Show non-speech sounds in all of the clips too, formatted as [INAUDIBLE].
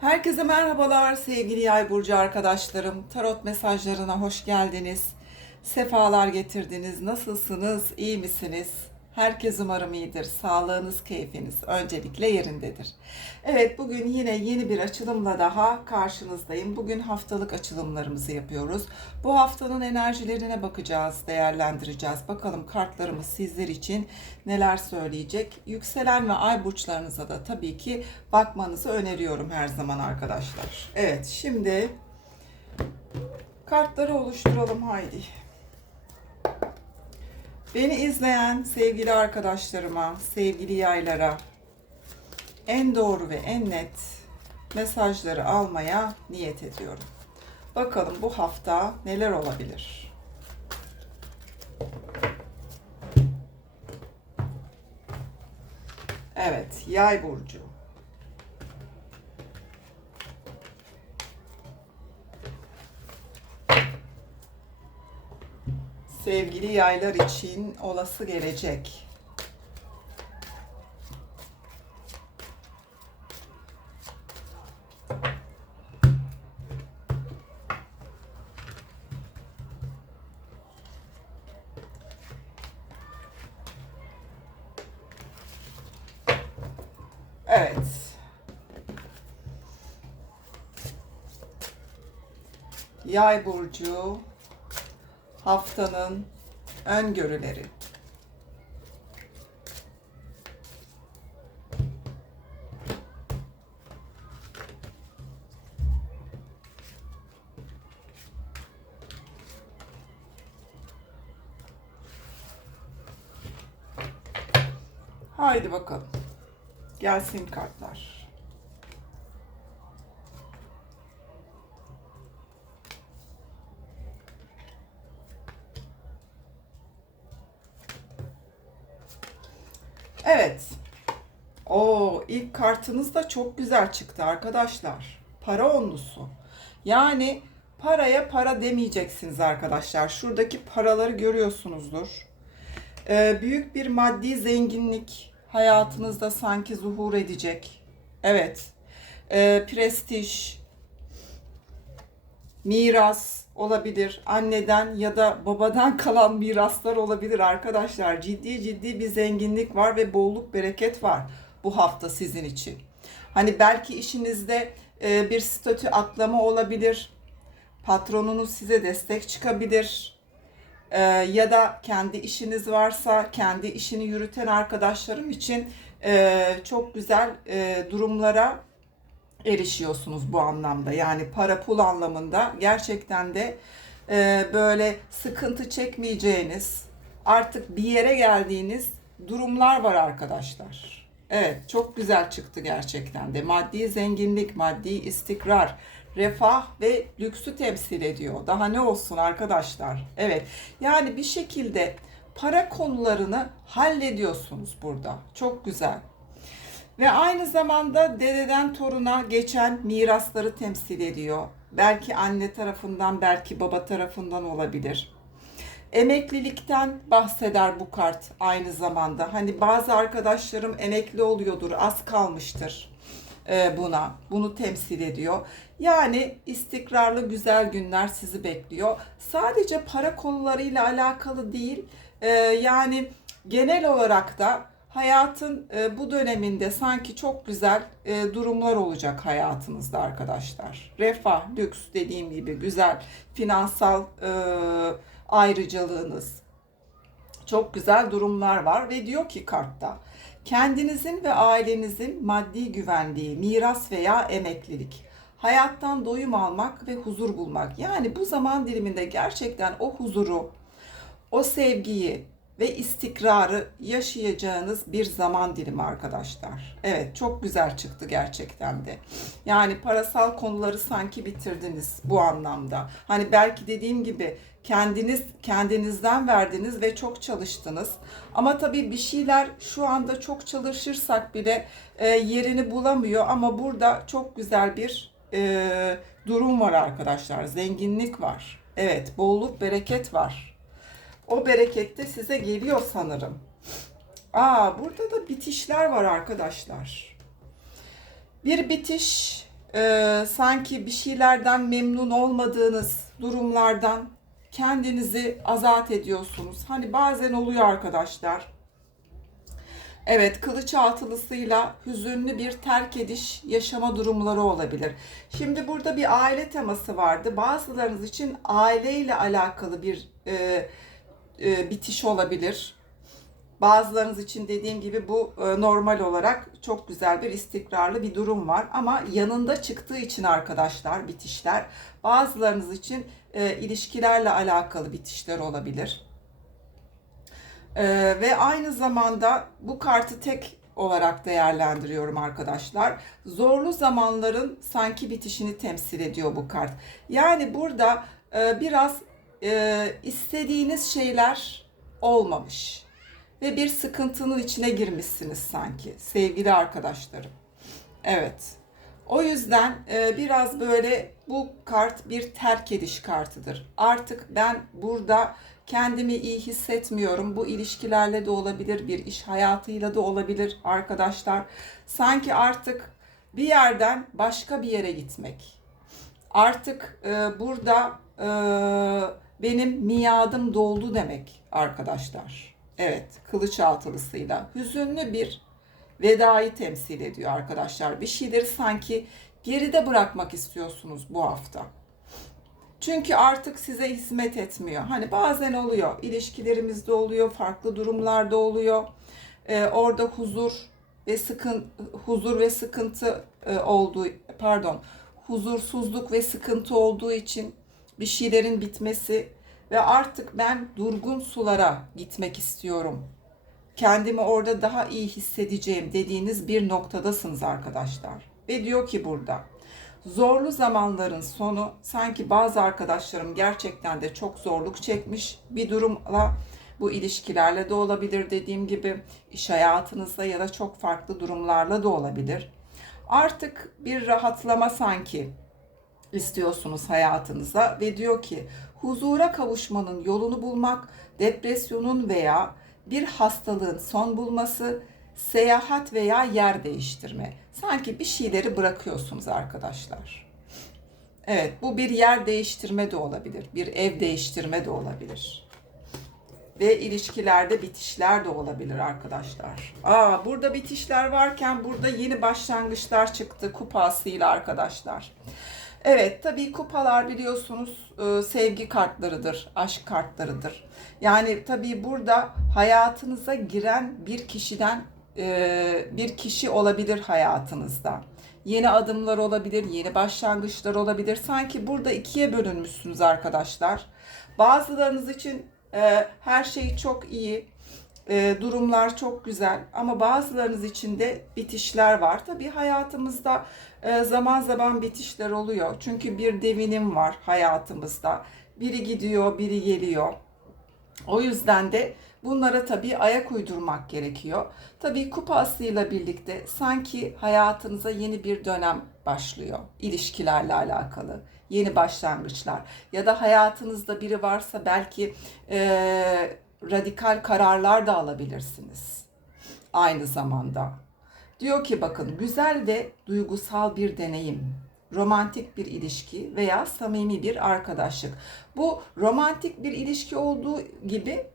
Herkese merhabalar sevgili Yay burcu arkadaşlarım. Tarot mesajlarına hoş geldiniz. Sefalar getirdiniz. Nasılsınız? İyi misiniz? Herkes umarım iyidir. Sağlığınız, keyfiniz öncelikle yerindedir. Evet, bugün yine yeni bir açılımla daha karşınızdayım. Bugün haftalık açılımlarımızı yapıyoruz. Bu haftanın enerjilerine bakacağız, değerlendireceğiz. Bakalım kartlarımız sizler için neler söyleyecek. Yükselen ve ay burçlarınıza da tabii ki bakmanızı öneriyorum her zaman arkadaşlar. Evet, şimdi kartları oluşturalım haydi. Beni izleyen sevgili arkadaşlarıma, sevgili yaylara en doğru ve en net mesajları almaya niyet ediyorum. Bakalım bu hafta neler olabilir? Evet, Yay burcu. Sevgili yaylar için olası gelecek. Evet. Yay burcu haftanın öngörüleri. Haydi bakalım. Gelsin kartlar. Evet. O ilk kartınız da çok güzel çıktı arkadaşlar. Para onlusu. Yani paraya para demeyeceksiniz arkadaşlar. Şuradaki paraları görüyorsunuzdur. Ee, büyük bir maddi zenginlik hayatınızda sanki zuhur edecek. Evet. Ee, prestij, miras olabilir. Anneden ya da babadan [LAUGHS] kalan miraslar olabilir arkadaşlar. Ciddi ciddi bir zenginlik var ve bolluk bereket var bu hafta sizin için. Hani belki işinizde e, bir statü atlama olabilir. Patronunuz size destek çıkabilir. E, ya da kendi işiniz varsa kendi işini yürüten arkadaşlarım için e, çok güzel durumlara erişiyorsunuz bu anlamda. Yani para pul anlamında gerçekten de e, böyle sıkıntı çekmeyeceğiniz artık bir yere geldiğiniz durumlar var arkadaşlar. Evet çok güzel çıktı gerçekten de. Maddi zenginlik, maddi istikrar, refah ve lüksü temsil ediyor. Daha ne olsun arkadaşlar? Evet yani bir şekilde para konularını hallediyorsunuz burada. Çok güzel. Ve aynı zamanda dededen toruna geçen mirasları temsil ediyor. Belki anne tarafından, belki baba tarafından olabilir. Emeklilikten bahseder bu kart aynı zamanda. Hani bazı arkadaşlarım emekli oluyordur, az kalmıştır e, buna. Bunu temsil ediyor. Yani istikrarlı güzel günler sizi bekliyor. Sadece para konularıyla alakalı değil. e, yani genel olarak da hayatın e, bu döneminde sanki çok güzel e, durumlar olacak hayatınızda arkadaşlar. Refah, lüks dediğim gibi güzel finansal e, ayrıcalığınız, çok güzel durumlar var ve diyor ki kartta kendinizin ve ailenizin maddi güvenliği, miras veya emeklilik, hayattan doyum almak ve huzur bulmak. Yani bu zaman diliminde gerçekten o huzuru, o sevgiyi ve istikrarı yaşayacağınız bir zaman dilimi arkadaşlar. Evet çok güzel çıktı gerçekten de. Yani parasal konuları sanki bitirdiniz bu anlamda. Hani belki dediğim gibi kendiniz kendinizden verdiniz ve çok çalıştınız. Ama tabii bir şeyler şu anda çok çalışırsak bile e, yerini bulamıyor ama burada çok güzel bir e, durum var arkadaşlar. Zenginlik var. Evet, bolluk, bereket var. O bereket de size geliyor sanırım. Aa, burada da bitişler var arkadaşlar. Bir bitiş e, sanki bir şeylerden memnun olmadığınız durumlardan kendinizi azat ediyorsunuz. Hani bazen oluyor arkadaşlar. Evet, kılıç altılısıyla hüzünlü bir terk ediş yaşama durumları olabilir. Şimdi burada bir aile teması vardı. Bazılarınız için aileyle alakalı bir e, e, bitiş olabilir. Bazılarınız için dediğim gibi bu e, normal olarak çok güzel bir istikrarlı bir durum var. Ama yanında çıktığı için arkadaşlar bitişler bazılarınız için e, ilişkilerle alakalı bitişler olabilir. E, ve aynı zamanda bu kartı tek olarak değerlendiriyorum arkadaşlar. Zorlu zamanların sanki bitişini temsil ediyor bu kart. Yani burada e, biraz e, istediğiniz şeyler olmamış ve bir sıkıntının içine girmişsiniz sanki sevgili arkadaşlarım. Evet. O yüzden e, biraz böyle bu kart bir terk ediş kartıdır. Artık ben burada kendimi iyi hissetmiyorum. Bu ilişkilerle de olabilir, bir iş hayatıyla da olabilir arkadaşlar. Sanki artık bir yerden başka bir yere gitmek. Artık e, burada e, benim miadım doldu demek arkadaşlar. Evet, kılıç altılısıyla hüzünlü bir vedayı temsil ediyor arkadaşlar. Bir şeyleri sanki geride bırakmak istiyorsunuz bu hafta. Çünkü artık size hizmet etmiyor. Hani bazen oluyor, ilişkilerimizde oluyor, farklı durumlarda oluyor. Ee, orada huzur ve sıkın huzur ve sıkıntı e, olduğu pardon, huzursuzluk ve sıkıntı olduğu için bir şeylerin bitmesi ve artık ben durgun sulara gitmek istiyorum. Kendimi orada daha iyi hissedeceğim dediğiniz bir noktadasınız arkadaşlar. Ve diyor ki burada zorlu zamanların sonu sanki bazı arkadaşlarım gerçekten de çok zorluk çekmiş bir durumla bu ilişkilerle de olabilir dediğim gibi iş hayatınızda ya da çok farklı durumlarla da olabilir. Artık bir rahatlama sanki istiyorsunuz hayatınıza ve diyor ki huzura kavuşmanın yolunu bulmak, depresyonun veya bir hastalığın son bulması, seyahat veya yer değiştirme. Sanki bir şeyleri bırakıyorsunuz arkadaşlar. Evet, bu bir yer değiştirme de olabilir, bir ev değiştirme de olabilir. Ve ilişkilerde bitişler de olabilir arkadaşlar. Aa, burada bitişler varken burada yeni başlangıçlar çıktı kupasıyla arkadaşlar. Evet tabii kupalar biliyorsunuz e, sevgi kartlarıdır, aşk kartlarıdır. Yani tabii burada hayatınıza giren bir kişiden e, bir kişi olabilir hayatınızda. Yeni adımlar olabilir, yeni başlangıçlar olabilir. Sanki burada ikiye bölünmüşsünüz arkadaşlar. Bazılarınız için e, her şey çok iyi, e, durumlar çok güzel ama bazılarınız için de bitişler var. Tabii hayatımızda e, zaman zaman bitişler oluyor. Çünkü bir devinim var hayatımızda. Biri gidiyor, biri geliyor. O yüzden de bunlara tabii ayak uydurmak gerekiyor. Tabii kupa aslıyla birlikte sanki hayatınıza yeni bir dönem başlıyor. İlişkilerle alakalı yeni başlangıçlar ya da hayatınızda biri varsa belki e, radikal kararlar da alabilirsiniz. Aynı zamanda. Diyor ki bakın güzel ve duygusal bir deneyim, romantik bir ilişki veya samimi bir arkadaşlık. Bu romantik bir ilişki olduğu gibi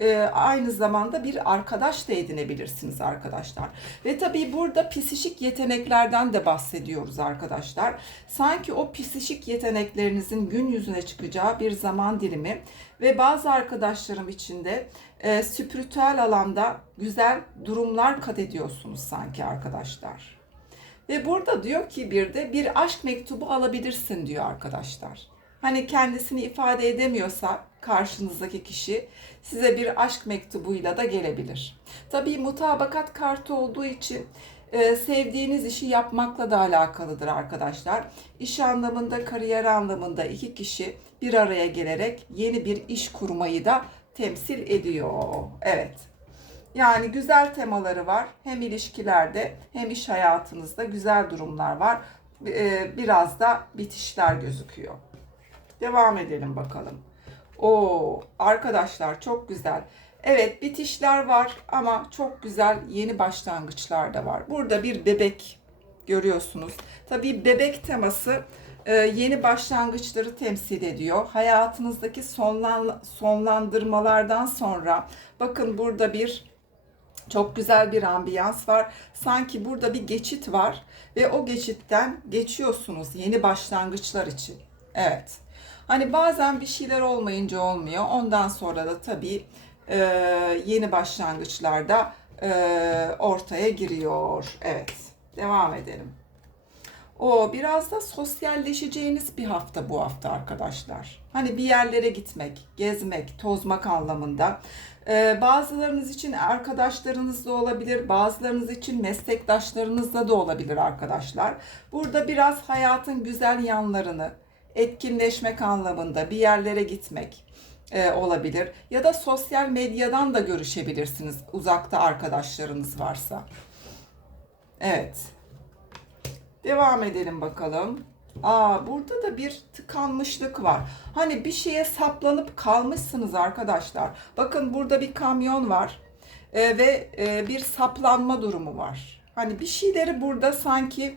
e, aynı zamanda bir arkadaş da edinebilirsiniz arkadaşlar. Ve tabii burada psişik yeteneklerden de bahsediyoruz arkadaşlar. Sanki o psişik yeteneklerinizin gün yüzüne çıkacağı bir zaman dilimi ve bazı arkadaşlarım için de e, spiritüel alanda güzel durumlar kat ediyorsunuz sanki arkadaşlar. Ve burada diyor ki bir de bir aşk mektubu alabilirsin diyor arkadaşlar. Hani kendisini ifade edemiyorsa karşınızdaki kişi size bir aşk mektubuyla da gelebilir. Tabii mutabakat kartı olduğu için e, sevdiğiniz işi yapmakla da alakalıdır arkadaşlar. İş anlamında, kariyer anlamında iki kişi bir araya gelerek yeni bir iş kurmayı da temsil ediyor. Evet. Yani güzel temaları var. Hem ilişkilerde hem iş hayatınızda güzel durumlar var. E, biraz da bitişler gözüküyor. Devam edelim bakalım. O arkadaşlar çok güzel. Evet bitişler var ama çok güzel yeni başlangıçlar da var. Burada bir bebek Görüyorsunuz. Tabii bebek teması e, yeni başlangıçları temsil ediyor. Hayatınızdaki sonlan, sonlandırmalardan sonra bakın burada bir çok güzel bir ambiyans var. Sanki burada bir geçit var ve o geçitten geçiyorsunuz yeni başlangıçlar için. Evet. Hani bazen bir şeyler olmayınca olmuyor. Ondan sonra da tabii e, yeni başlangıçlarda e, ortaya giriyor. Evet. Devam edelim. O biraz da sosyalleşeceğiniz bir hafta bu hafta arkadaşlar. Hani bir yerlere gitmek, gezmek, tozmak anlamında. Ee, bazılarınız için arkadaşlarınız da olabilir, bazılarınız için meslektaşlarınızla da olabilir arkadaşlar. Burada biraz hayatın güzel yanlarını etkinleşmek anlamında bir yerlere gitmek e, olabilir. Ya da sosyal medyadan da görüşebilirsiniz uzakta arkadaşlarınız varsa. Evet. Devam edelim bakalım. Aa burada da bir tıkanmışlık var. Hani bir şeye saplanıp kalmışsınız arkadaşlar. Bakın burada bir kamyon var Ee, ve e, bir saplanma durumu var. Hani bir şeyleri burada sanki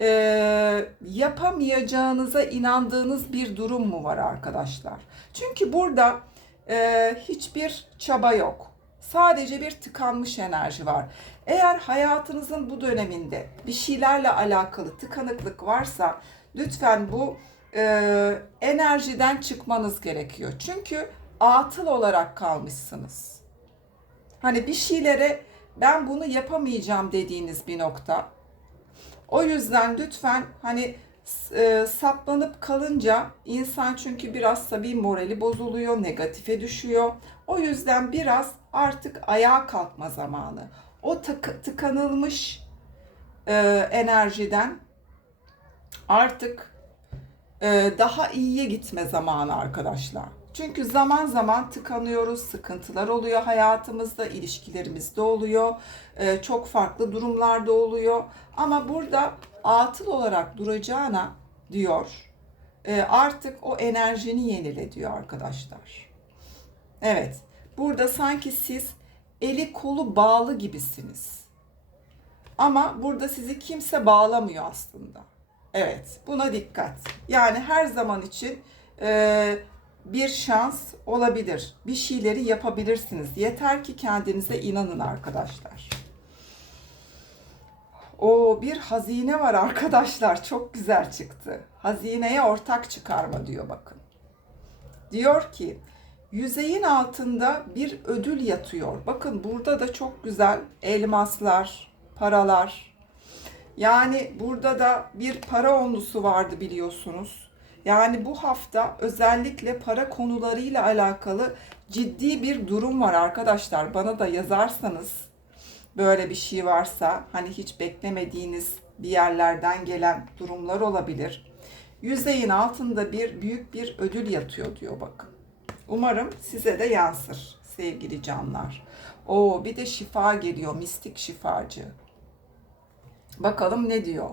e, yapamayacağınıza inandığınız bir durum mu var arkadaşlar? Çünkü burada e, hiçbir çaba yok. Sadece bir tıkanmış enerji var. Eğer hayatınızın bu döneminde bir şeylerle alakalı tıkanıklık varsa lütfen bu e, enerjiden çıkmanız gerekiyor. Çünkü atıl olarak kalmışsınız. Hani bir şeylere ben bunu yapamayacağım dediğiniz bir nokta. O yüzden lütfen hani e, saplanıp kalınca insan çünkü biraz tabii morali bozuluyor, negatife düşüyor. O yüzden biraz artık ayağa kalkma zamanı. O tık, tıkanılmış e, enerjiden artık e, daha iyiye gitme zamanı arkadaşlar. Çünkü zaman zaman tıkanıyoruz, sıkıntılar oluyor hayatımızda, ilişkilerimizde oluyor, e, çok farklı durumlarda oluyor. Ama burada atıl olarak duracağına diyor, e, artık o enerjini yenile diyor arkadaşlar. Evet, burada sanki siz eli kolu bağlı gibisiniz. Ama burada sizi kimse bağlamıyor aslında. Evet, buna dikkat. Yani her zaman için e, bir şans olabilir. Bir şeyleri yapabilirsiniz. Yeter ki kendinize inanın arkadaşlar. O bir hazine var arkadaşlar. Çok güzel çıktı. Hazineye ortak çıkarma diyor bakın. Diyor ki yüzeyin altında bir ödül yatıyor. Bakın burada da çok güzel elmaslar, paralar. Yani burada da bir para onlusu vardı biliyorsunuz. Yani bu hafta özellikle para konularıyla alakalı ciddi bir durum var arkadaşlar. Bana da yazarsanız böyle bir şey varsa hani hiç beklemediğiniz bir yerlerden gelen durumlar olabilir. Yüzeyin altında bir büyük bir ödül yatıyor diyor bakın. Umarım size de yansır sevgili canlar. O bir de şifa geliyor mistik şifacı. Bakalım ne diyor?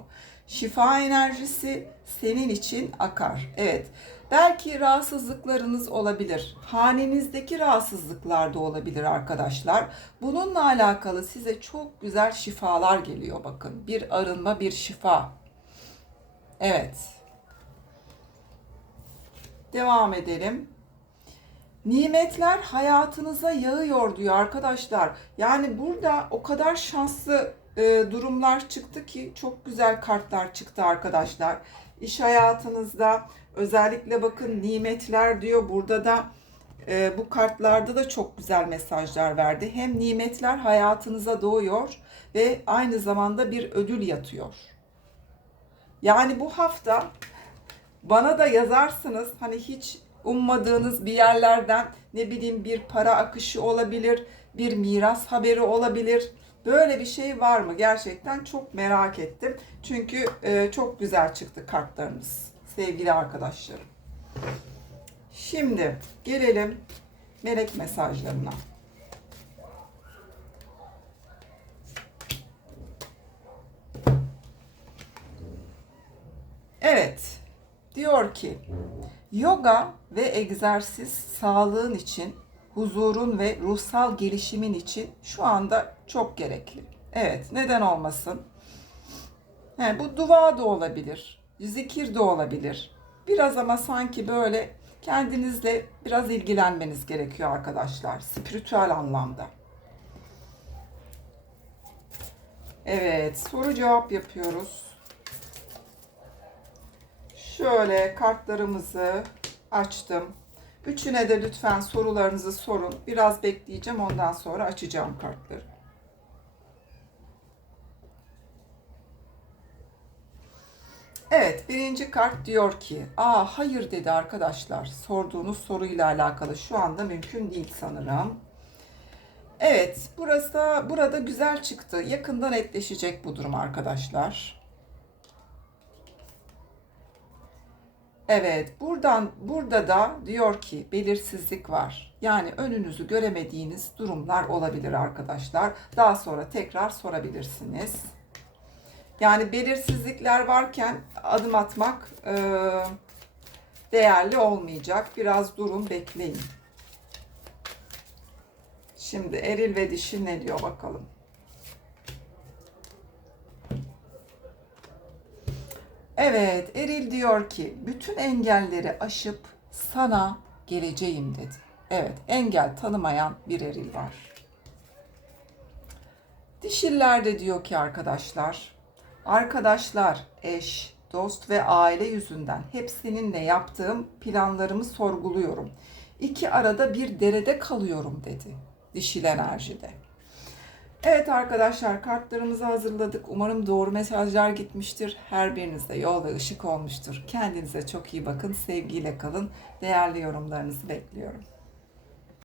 Şifa enerjisi senin için akar. Evet. Belki rahatsızlıklarınız olabilir. Hanenizdeki rahatsızlıklar da olabilir arkadaşlar. Bununla alakalı size çok güzel şifalar geliyor bakın. Bir arınma, bir şifa. Evet. Devam edelim. Nimetler hayatınıza yağıyor diyor arkadaşlar. Yani burada o kadar şanslı e, durumlar çıktı ki çok güzel kartlar çıktı arkadaşlar. İş hayatınızda özellikle bakın nimetler diyor. Burada da e, bu kartlarda da çok güzel mesajlar verdi. Hem nimetler hayatınıza doğuyor ve aynı zamanda bir ödül yatıyor. Yani bu hafta bana da yazarsınız hani hiç ummadığınız bir yerlerden ne bileyim bir para akışı olabilir, bir miras haberi olabilir. Böyle bir şey var mı? Gerçekten çok merak ettim. Çünkü e, çok güzel çıktı kartlarınız sevgili arkadaşlarım. Şimdi gelelim melek mesajlarına. Evet. Diyor ki yoga ve egzersiz sağlığın için, huzurun ve ruhsal gelişimin için şu anda çok gerekli. Evet, neden olmasın? He, bu dua da olabilir. Zikir de olabilir. Biraz ama sanki böyle kendinizle biraz ilgilenmeniz gerekiyor arkadaşlar. Spiritüel anlamda. Evet, soru cevap yapıyoruz. Şöyle kartlarımızı açtım. Üçüne de lütfen sorularınızı sorun. Biraz bekleyeceğim ondan sonra açacağım kartları. Evet, birinci kart diyor ki, aa hayır dedi arkadaşlar. Sorduğunuz soruyla alakalı şu anda mümkün değil sanırım. Evet, burası burada güzel çıktı. Yakında netleşecek bu durum arkadaşlar. Evet, buradan burada da diyor ki belirsizlik var. Yani önünüzü göremediğiniz durumlar olabilir arkadaşlar. Daha sonra tekrar sorabilirsiniz. Yani belirsizlikler varken adım atmak e, değerli olmayacak. Biraz durun, bekleyin. Şimdi eril ve dişi ne diyor bakalım. Evet, eril diyor ki bütün engelleri aşıp sana geleceğim dedi. Evet, engel tanımayan bir eril var. Dişiller de diyor ki arkadaşlar, arkadaşlar, eş, dost ve aile yüzünden hep seninle yaptığım planlarımı sorguluyorum. İki arada bir derede kalıyorum dedi dişil enerjide. Evet arkadaşlar kartlarımızı hazırladık. Umarım doğru mesajlar gitmiştir. Her birinizde yol ve ışık olmuştur. Kendinize çok iyi bakın. Sevgiyle kalın. Değerli yorumlarınızı bekliyorum.